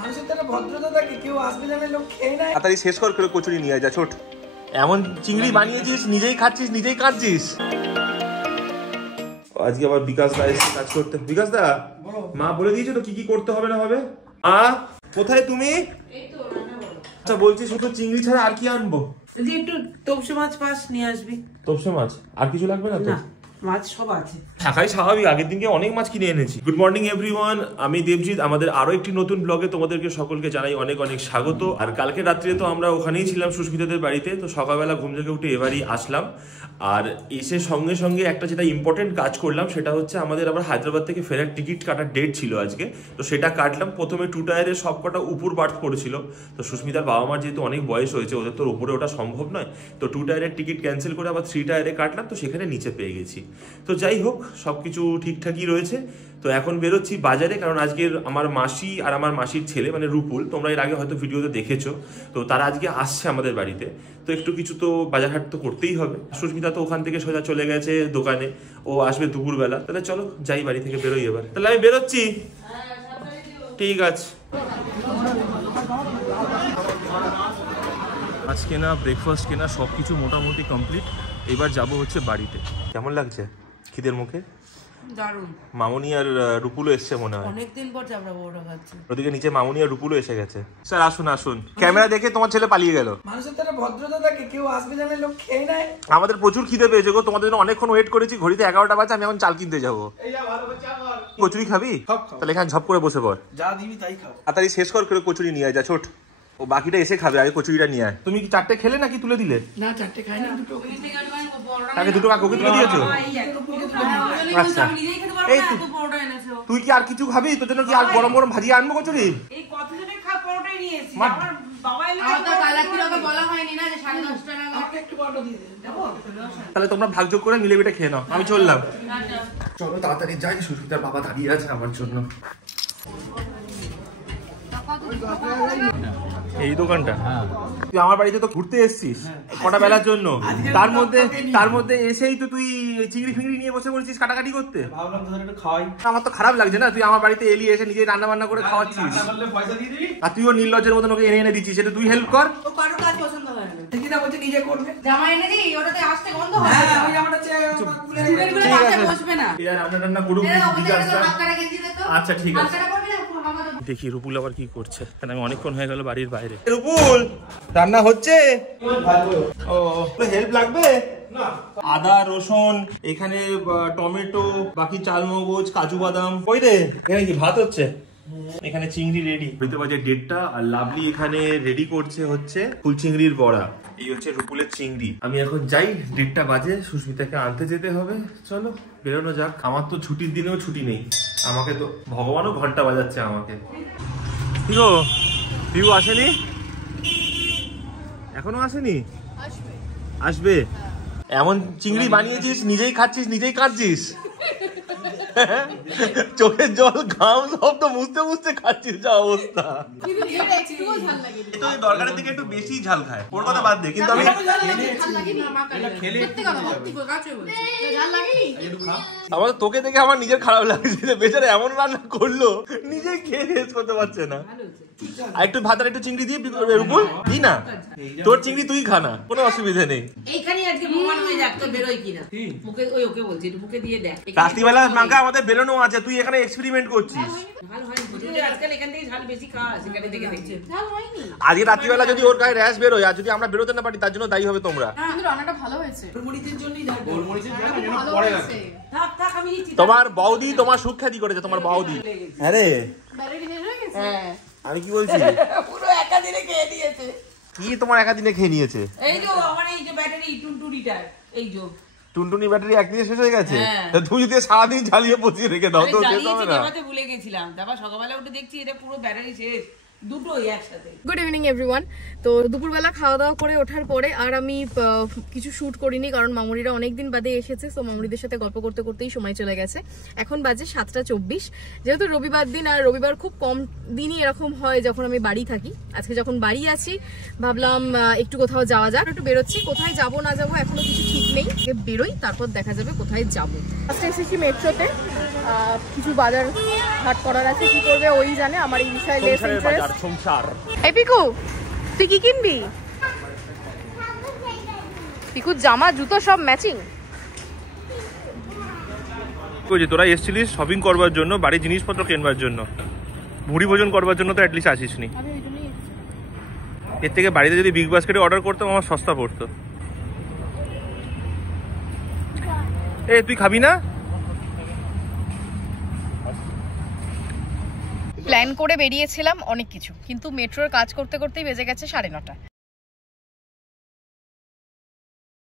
মানুষের তো ভদ্রতা থাকে, কেউ আসবে জানে লোক খেয়ে নেয়। তাড়াতাড়ি শেষ কর, করে কচুরি নিয়ে যা ছোট। এমন চিংড়ি বানিয়েছিস, নিজেই খাচ্ছিস, নিজেই কাঁদছিস। আজকে আবার বিকাশ দা এসে কাজ করতে। বিকাশ দা, মা বলে দিয়েছে তো কি কি করতে হবে না হবে? কোথায় তুমি? আচ্ছা বলছি, শুধু চিংড়ি ছাড়া আর কি আনবো? যদি একটু তোপসে মাছ পাস নিয়ে আসবি। তোপসে মাছ আর কিছু লাগবে না তো? মাছ সব আছে, থাকাই স্বাভাবিক, আগের দিনকে অনেক মাছ কিনে এনেছি। গুড মর্নিং এভরিওয়ান, আমি দেবজিৎ। আমাদের আরো একটি নতুন ব্লগে তোমাদেরকে সকলকে জানাই অনেক অনেক স্বাগত। আর কালকে রাত্রে তো আমরা ওখানেই ছিলাম সুস্মিতাদের বাড়িতে, তো সকালবেলা ঘুম থেকে উঠে এবারই আসলাম। আর এসে সঙ্গে সঙ্গে একটা যেটা ইম্পর্টেন্ট কাজ করলাম, সেটা হচ্ছে আমাদের আবার হায়দ্রাবাদ থেকে ফেরার টিকিট কাটার ডেট ছিল আজকে, তো সেটা কাটলাম। প্রথমে 2 টায়ারে সব কটা উপর বার্থ পড়েছিল, তো সুস্মিতার বাবা মার যেহেতু অনেক বয়স হয়েছে, ওদের তো উপরে ওটা সম্ভব নয়, তো 2 টায়ারের টিকিট ক্যান্সেল করে আবার 3 টায়ারে কাটলাম, তো সেখানে নিচে পেয়ে গেছি। তো যাই হোক, সবকিছু ঠিকঠাকই রয়েছে। তো এখন বেরোচ্ছি বাজারে, কারণ আজকের আমার মাসি আর আমার মাসির ছেলে মানে রুপুল, তোমরা এর আগে হয়তো ভিডিওতে দেখেছো, তো তারা আজকে আসছে আমাদের বাড়িতে। তো একটু কিছু তো বাজারহাট তো করতেই হবে। সুস্মিতা তো ওখান থেকে সোজা চলে গেছে দোকানে, ও আসবে দুপুরবেলা। তাহলে চলো যাই, বাড়ি থেকে বেরোই এবার। তাহলে আমি বেরোচ্ছি, ঠিক আছে। আজ কেনা, ব্রেকফাস্ট কেনা, সব কিছু মোটামুটি কমপ্লিট। এবার যাব হচ্ছে বাড়িতে। কেমন লাগছে খিদের মুখে? দারুণ। মামুনি আর রুপুলও এসছে মনে হয়, অনেকদিন পর চাপড়া বড়টা খাচ্ছি। ওদিকে নিচে মামুনি আর রুপুলও এসে গেছে। স্যার আসুন আসুন। ক্যামেরা দেখে তোমার ছেলে পালিয়ে গেল। মানুষের তো ভদ্রতা থাকে, কেউ আসবে জানে লোক খেয়ে নেয়। আমাদের প্রচুর খিদে পেয়েছে গো, তোমাদের জন্য অনেকক্ষণ ওয়েট করেছি। ঘড়িতে 11টা বাজে, আমি এখন চাল কিনতে যাবো। কচুরি খাবি? তাহলে এখানে ঝপ করে বসে পড়, যা দিবি তাই খাবো। তাড়াতাড়ি শেষ কর, করে কচুরি নিয়ে যা ছোট। ও বাকিটা এসে খাবে, আগে কচুরিটা নিয়ে আয়। তুমি কি 4টে খেলে নাকি তুলে দিলে? না 4টে খাই না, দুটো। তাকে দুটো কাকুকে তুলে দিয়েছো? আচ্ছা, এই তুই কি আর কিছু খাবি? তোর জন্য কি আর গরম গরম ভাজি আনবো কচুরি? এই কতজনের খা পরোটাই নিয়েছি। আমার বাবা এলে তো কালাকিরকে বলা হয়নি না যে 10:30 টাকা আমাকে একটু পরোটা দিয়ে দে। দেবো? তাহলে তোমরা ভাগযোগ করে মিলে মিটে খেয়ে নাও, আমি চললাম। চলো তাড়াতাড়ি যাই, সুস্মিতার বাবা দাঁড়িয়ে আছে আমার জন্য। এই দোকানটা? তুই আমার বাড়িতে তো ঘুরতে এসেছিস কটা বেলার জন্য, তার মধ্যে এসেই তো তুই চিংড়ি ফিংড়ি নিয়ে বসে পড়েছিস কাটাকাটি করতে। ভাবলাম তোদের একটু খাওয়াই। আমার তো খারাপ লাগছে না, তুই আমার বাড়িতে এলি, এসে নিজেই রান্না বান্না করে খাওয়াচ্ছিস, আর তুইও নির্লজ্জের মতন ওকে এনে এনে দিচ্ছিস। সেটা তুই হেল্প কর। ও কারো কাজ পছন্দ হয় না। দেখি না বলছে নিজে করবে। জামা এনে দি, ওটাতে আসতে গন্ধ হয়। হ্যাঁ ওই জামাটা স্টুডেন্ট গুলো পাশে বসবে না। এই রান্না টান্না করুক বিকাশ দা। হাতকাটা গেঞ্জি দে তো। আচ্ছা ঠিক আছে। হাতকাটা পরবি না? দেখি রুপুল আবার কি করছে, কারণ আমি অনেকক্ষণ হয়ে গেল বাড়ির বাইরে। রুপুল, রান্না হচ্ছে? ও হেল্প লাগবে? আদা রসুন, এখানে টমেটো, বাকি চাল মগজ, কাজু বাদাম। ওই রে, এখানে কি ভাত হচ্ছে? এখানে চিংড়ি রেডি। হইতে বাজে 1:30টা, আর লাভলি এখানে রেডি করছে হচ্ছে ফুল চিংড়ির বড়া। এই হচ্ছে রুপুলের চিংড়ি। আমি এখন যাই, 1:30টা বাজে, সুস্মিতাকে আনতে যেতে হবে। চলো বেরোনো যাক। আমার তো ছুটির দিনেও ছুটি নেই, আমাকে তো ভগবানও ঘন্টা বাজাচ্ছে আমাকে। কি গো, পিউ আসেনি এখনো? আসেনি? আসবে। এমন চিংড়ি বানিয়েছিস, নিজেই খাচ্ছিস, নিজেই কাঁদছিস। চোখের জল, ঘাম সব তো মুছতে মুছতে খাচ্ছিস, যা অবস্থা। দরকারের থেকে একটু বেশি ঝাল খায়, ওর কথা বাদ দে। কিন্তু আমি আমার তোকে দেখে আমার নিজের খারাপ লাগছে, বেচারা এমন রান্না করলো নিজে খেয়ে শেষ করতে পারছে না। আর একটু ভাত আর একটু চিংড়ি দিয়ে রুপুল দি না, তোর চিংড়ি তুই খানা, কোনো অসুবিধা নেই। এইখানে আজকে প্রমাণ হয়ে যাক তো বেরোয় কিনা। মুখে ওই ওকে বলছি একটু মুখে দিয়ে দেখ। রাত্রিবেলা মাঙ্কা আমাদের বেরোনো আছে, তুই এখানে এক্সপেরিমেন্ট করছিস। ঝাল হয়নি, আজকাল এখান থেকে ঝাল বেশি খাওয়া, সেখানে দেখে দেখছি ঝাল হয়নি। আজকে রাত্রিবেলা যদি ওর গায়ে র্যাশ বেরোয়, আর যদি আমরা বেরোতে না পারি, তার জন্য দায়ী হবে তোমরা। কিন্তু রান্নাটা ভালো হয়েছে। গোলমরিচের জন্যই ঝাল। গোলমরিচের জন্য পরে আছে। থাক থাক, আমি নিচ্ছি। তোমার বৌদি তোমার সুখ্যাতি করেছে, তোমার বৌদি। হ্যাঁ রে, ব্যাটারি শেষ হয়ে গেছে। হ্যাঁ আমি কি বলছি, পুরো একা দিনে খেয়ে দিয়েছে। কি তোমার একা দিনে খেয়ে নিয়েছে? এই যে আমার এই যে ব্যাটারি টুনটুনিটার, এই যে টুনটুনি ব্যাটারি একদিনে শেষ হয়ে গেছে। তুমি যদি সারাদিন জ্বালিয়ে বসিয়ে রেখে দাও তো শেষ হবে না। আমি ভুলে গেছিলাম, তারপর সকালবেলা উঠে দেখছি এটা পুরো ব্যাটারি শেষ, দুটোই একসাথে। Good evening everyone. তো দুপুরবেলা খাওয়া দাওয়া করে ওঠার পরে আর আমি কিছু শ্যুট করিনি, কারণ মামুনিরা অনেকদিন বাদে এসেছে, তো মামুনিদের সাথে গল্প করতে করতেই সময় চলে গেছে। এখন বাজে 7:24। যেহেতু রবিবার দিন, আর রবিবার খুব কম দিনই এরকম হয় যখন আমি বাড়ি থাকি। আজকে যখন বাড়ি আছি ভাবলাম একটু কোথাও যাওয়া যাক, একটু বেরোচ্ছি। কোথায় যাবো না যাবো এখনো কিছু ঠিক নেই, বেরোই তারপর দেখা যাবে কোথায় যাবো। ফার্স্টে এসেছি মেট্রোতে, কিছু বাজার হাট করার আছে, কি করবে ওই জানে, আমার এই বিষয়ে লেস ইন্টারেস্ট। আমার সংসার। এই পিকু তুই কি কিনবি? পিকুর জামা জুতো সব ম্যাচিং। তোরা এসেছিলিস শপিং করবার জন্য, বাড়ির জিনিসপত্র কেনবার জন্য, ভুড়ি ভোজন করবার জন্য তো অ্যাটলিস্ট আসিসনি। এর থেকে বাড়িতে যদি বিগ বাস্কেটে অর্ডার করতাম আমার সস্তা পড়তো। এ তুই খাবি না? প্ল্যান করে বেরিয়েছিলাম অনেক কিছু, কিন্তু মেট্রোর কাজ করতে করতেই বেজে গেছে 9:30।